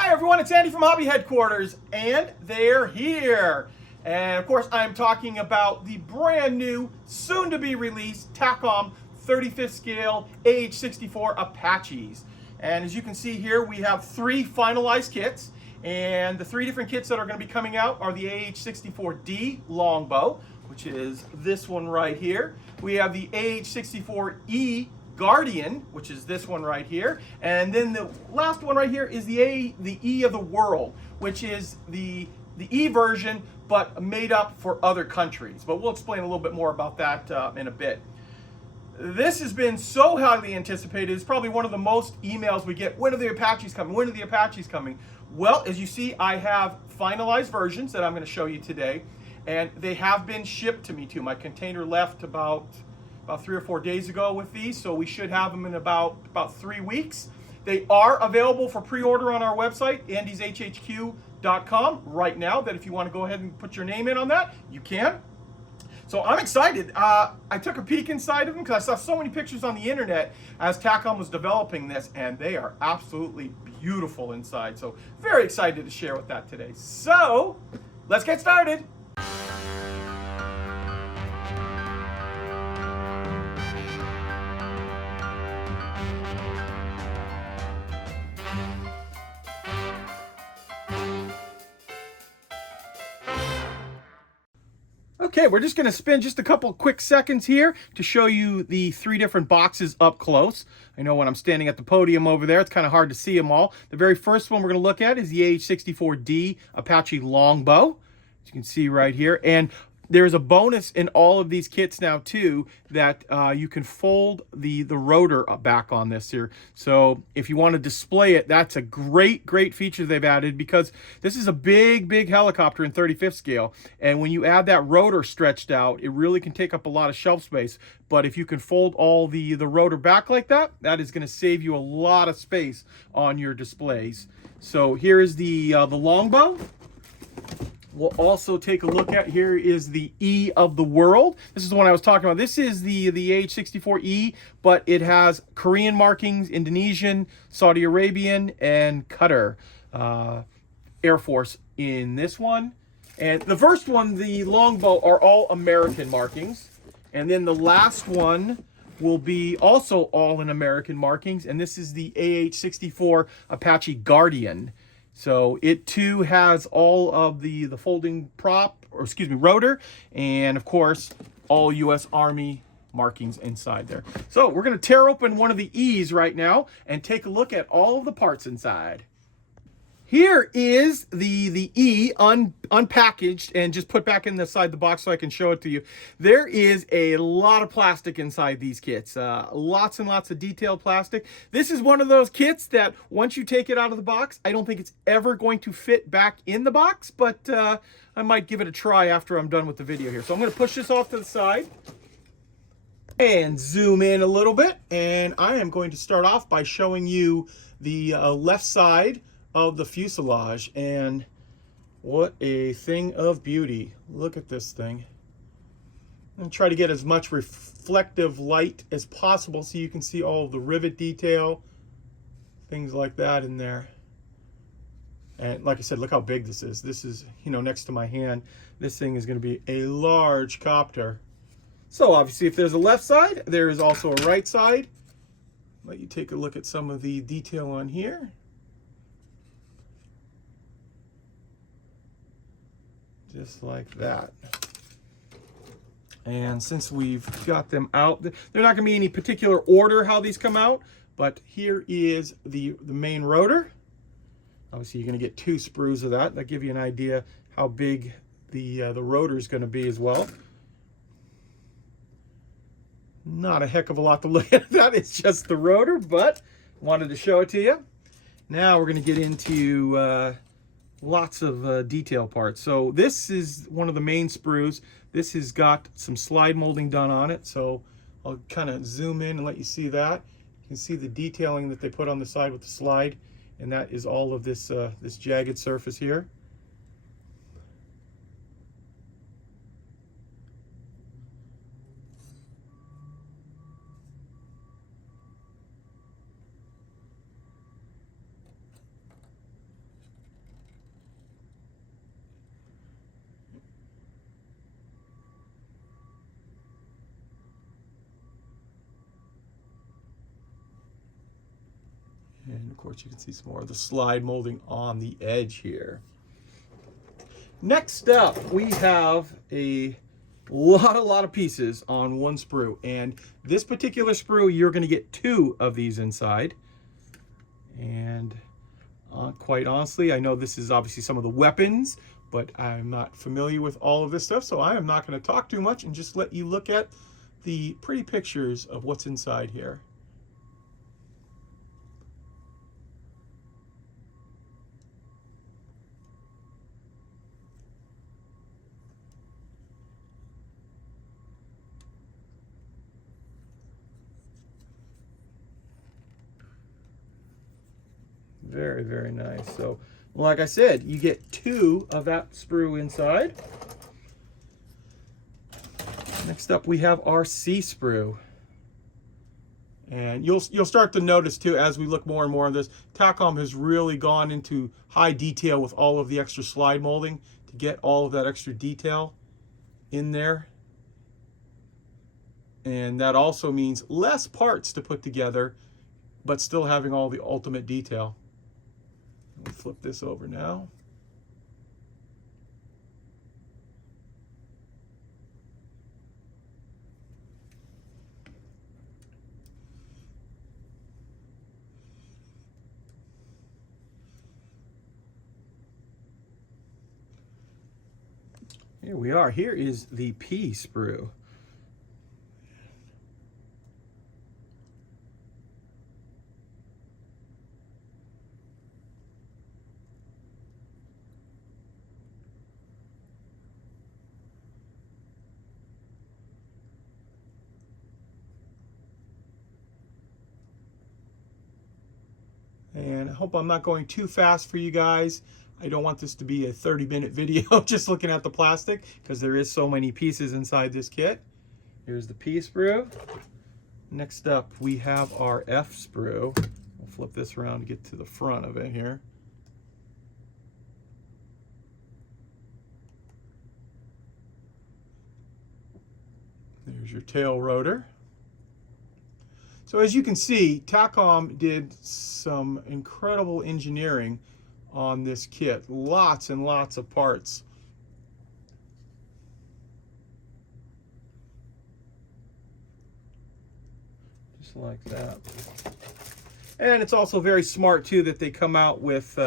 Hi everyone, it's Andy from Hobby Headquarters, and they're here. And of course, I'm talking about the brand new, soon to be released Takom 35th scale AH64 Apaches. And as you can see here, we have 3 finalized kits. And the 3 different kits that are going to be coming out are the AH64D longbow, which is this one right here. We have the AH64E Guardian, which is this one right here, and then the last one right here is the E of the World, which is the E version, but made up for other countries. But we'll explain a little bit more about that in a bit. This has been so highly anticipated. It's probably one of the most emails we get. When are the Apaches coming? When are the Apaches coming? Well, as you see, I have finalized versions that I'm going to show you today, and they have been shipped to me too. My container left about 3 or 4 days ago with these, so we should have them in about 3 weeks. They are available for pre-order on our website, AH64.com, right now, that if you want to go ahead and put your name in on that, you can. So I'm excited. I took a peek inside of them because I saw so many pictures on the internet as Takom was developing this, and they are absolutely beautiful inside. So very excited to share with that today. So let's get started. Okay, we're just going to spend just a couple quick seconds here to show you the 3 different boxes up close. I know when I'm standing at the podium over there, it's kind of hard to see them all. The very first one we're going to look at is the AH64D Apache Longbow, as you can see right here. And there's a bonus in all of these kits now too, that you can fold the rotor back on this here. So if you want to display it, that's a great feature they've added, because this is a big helicopter in 35th scale. And when you add that rotor stretched out, it really can take up a lot of shelf space. But if you can fold all the rotor back like that, that is going to save you a lot of space on your displays. So here is the longbow. We'll also take a look at, here is the E of the World. This is the one I was talking about. This is the AH64E, but it has Korean markings, Indonesian, Saudi Arabian, and Qatar Air Force in this one. And the first one, the longbow, are all American markings. And then the last one will be also all in American markings. And this is the AH64 Apache Guardian. So it too has all of the folding rotor, and of course all U.S. Army markings inside there. So we're going to tear open one of the E's right now and take a look at all of the parts inside. Here is the E unpackaged and just put back inside the box so I can show it to you. There is a lot of plastic inside these kits. Lots and lots of detailed plastic. This is one of those kits that once you take it out of the box, I don't think it's ever going to fit back in the box, but I might give it a try after I'm done with the video here. So I'm going to push this off to the side and zoom in a little bit. And I am going to start off by showing you the left side of the fuselage, and what a thing of beauty. Look at this thing. I'm going to try to get as much reflective light as possible so you can see all of the rivet detail, things like that in there. And like I said, look how big this is. This is, you know, next to my hand. This thing is going to be a large copter. So obviously if there's a left side, there is also a right side. Let you take a look at some of the detail on here. Just like that. And since we've got them out, they're not going to be any particular order how these come out, but here is the main rotor. Obviously, you're going to get 2 sprues of that. That give you an idea how big the rotor is going to be as well. Not a heck of a lot to look at. That is just the rotor, but wanted to show it to you. Now we're going to get into lots of detail parts. So this is one of the main sprues. This has got some slide molding done on it, so I'll kind of zoom in and let you see that. You can see the detailing that they put on the side with the slide, and that is all of this this jagged surface here. And of course you can see some more of the slide molding on the edge here. Next up, we have a lot of pieces on one sprue. And this particular sprue, you're going to get 2 of these inside. And quite honestly, I know this is obviously some of the weapons, but I'm not familiar with all of this stuff, so I am not going to talk too much and just let you look at the pretty pictures of what's inside here. Very, very nice. So, like I said, you get 2 of that sprue inside. Next up, we have our C sprue. And you'll start to notice, too, as we look more and more on this, Takom has really gone into high detail with all of the extra slide molding to get all of that extra detail in there. And that also means less parts to put together, but still having all the ultimate detail. We'll flip this over now. Here we are. Here is the P sprue. And I hope I'm not going too fast for you guys. I don't want this to be a 30-minute video just looking at the plastic, because there is so many pieces inside this kit. Here's the P sprue. Next up, we have our F sprue. We'll flip this around to get to the front of it here. There's your tail rotor. So as you can see, Takom did some incredible engineering on this kit. Lots and lots of parts. Just like that. And it's also very smart too that they come out with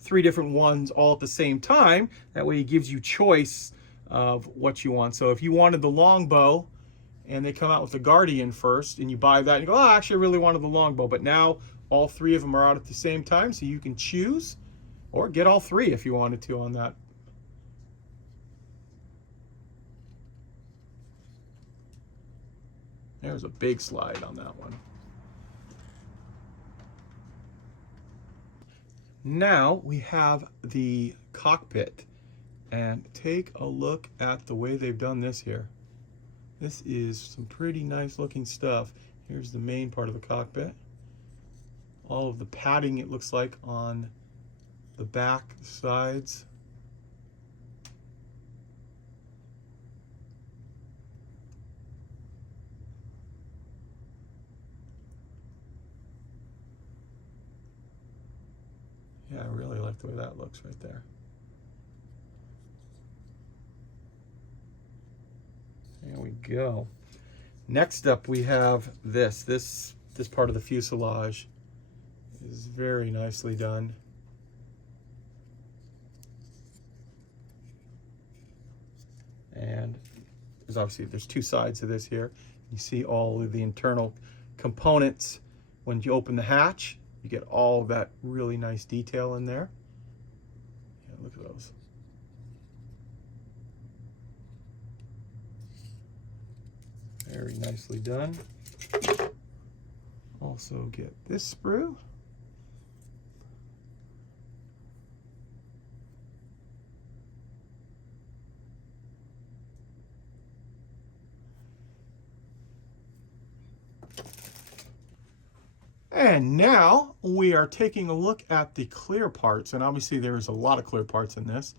3 different ones all at the same time. That way it gives you choice of what you want. So if you wanted the longbow, and they come out with the Guardian first, and you buy that, and you go, oh, actually I really wanted the longbow. But now all 3 of them are out at the same time, so you can choose, or get all 3 if you wanted to on that. There's a big slide on that one. Now we have the cockpit, and take a look at the way they've done this here. This is some pretty nice looking stuff. Here's the main part of the cockpit. All of the padding, it looks like, on the back sides. Yeah, I really like the way that looks right there. There we go. Next up, we have this part of the fuselage is very nicely done. And there's 2 sides to this here. You see all of the internal components. When you open the hatch, you get all of that really nice detail in there. Yeah, look at those. Very nicely done. Also get this sprue. And now we are taking a look at the clear parts, and obviously there's a lot of clear parts in this.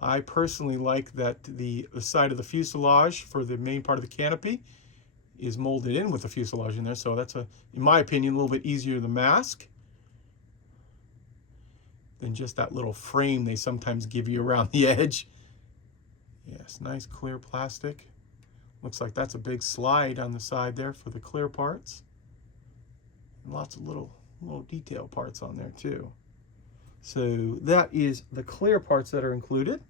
I personally like that the side of the fuselage for the main part of the canopy is molded in with the fuselage in there, so that's, in my opinion, a little bit easier to mask than just that little frame they sometimes give you around the edge. Yes, nice clear plastic. Looks like that's a big slide on the side there for the clear parts. And lots of little detail parts on there too. So that is the clear parts that are included.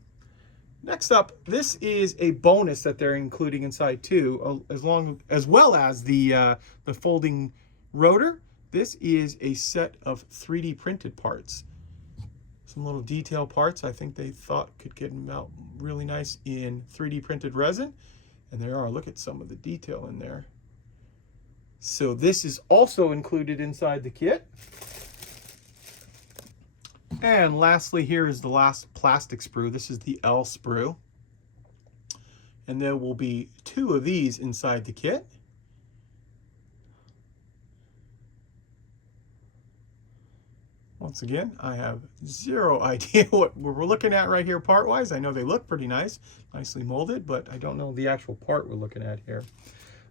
Next up, this is a bonus that they're including inside too, as well as the folding rotor. This is a set of 3D printed parts. Some little detail parts I think they thought could get them out really nice in 3D printed resin. And there are, look at some of the detail in there. So this is also included inside the kit. And lastly, here is the last plastic sprue. This is the L sprue. And there will be 2 of these inside the kit. Once again, I have zero idea what we're looking at right here part-wise. I know they look pretty nice, nicely molded, but I don't know the actual part we're looking at here.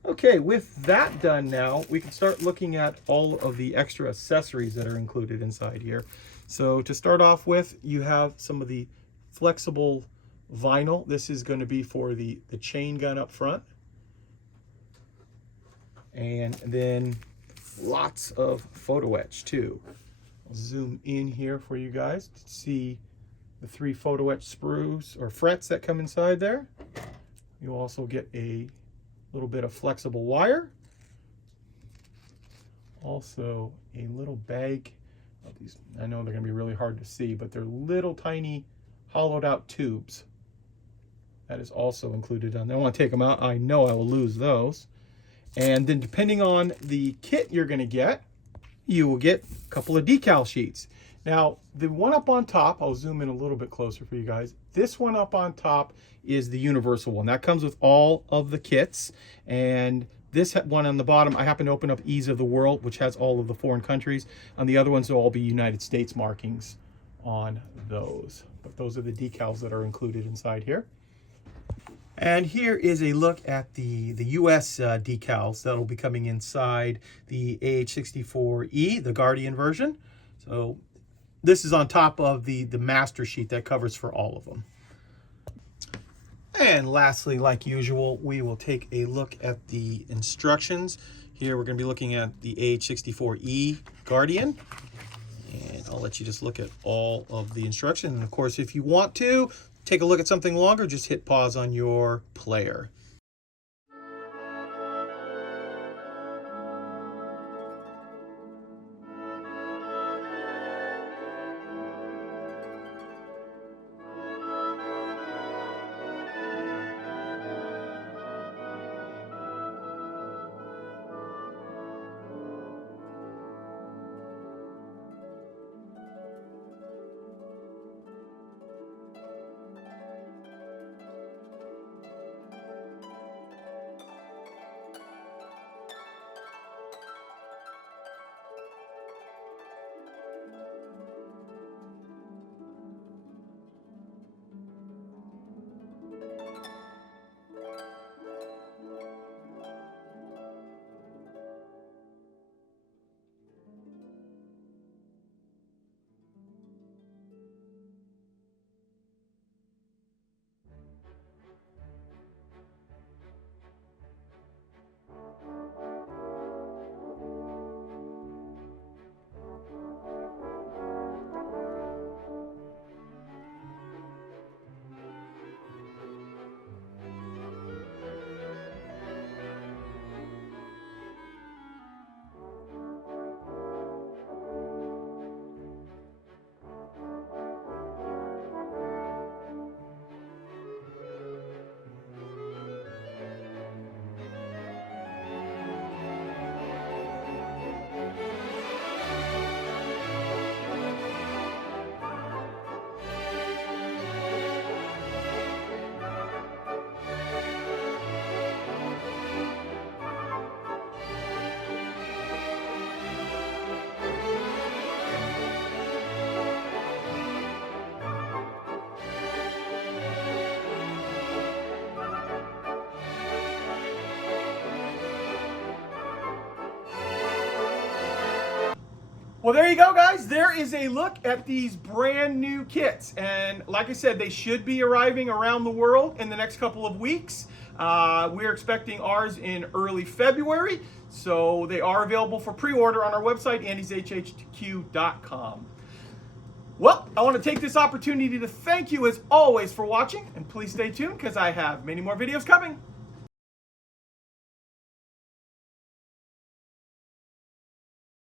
Okay, with that done now, we can start looking at all of the extra accessories that are included inside here. So to start off with, you have some of the flexible vinyl. This is going to be for the chain gun up front. And then lots of photo etch too. I'll zoom in here for you guys to see the 3 photo etch sprues or frets that come inside there. You'll also get a little bit of flexible wire. Also a little bag of these, I know they're going to be really hard to see, but they're little tiny hollowed out tubes. That is also included on there. I want to take them out. I know I will lose those. And then depending on the kit you're going to get, you will get a couple of decal sheets. Now, the one up on top, I'll zoom in a little bit closer for you guys. This one up on top is the universal one. That comes with all of the kits. And this one on the bottom, I happen to open up Ease of the World, which has all of the foreign countries. On the other ones, will all be United States markings on those. But those are the decals that are included inside here. And here is a look at the US decals that will be coming inside the AH64E, the Guardian version. So this is on top of the master sheet that covers for all of them. And lastly, like usual, we will take a look at the instructions. Here we're going to be looking at the AH64E Guardian. And I'll let you just look at all of the instructions. And of course, if you want to take a look at something longer, just hit pause on your player. Well, there you go, guys. There is a look at these brand new kits. And like I said, they should be arriving around the world in the next couple of weeks. We're expecting ours in early February. So they are available for pre-order on our website, ANDYSHHQ.com. Well, I want to take this opportunity to thank you as always for watching. And please stay tuned because I have many more videos coming.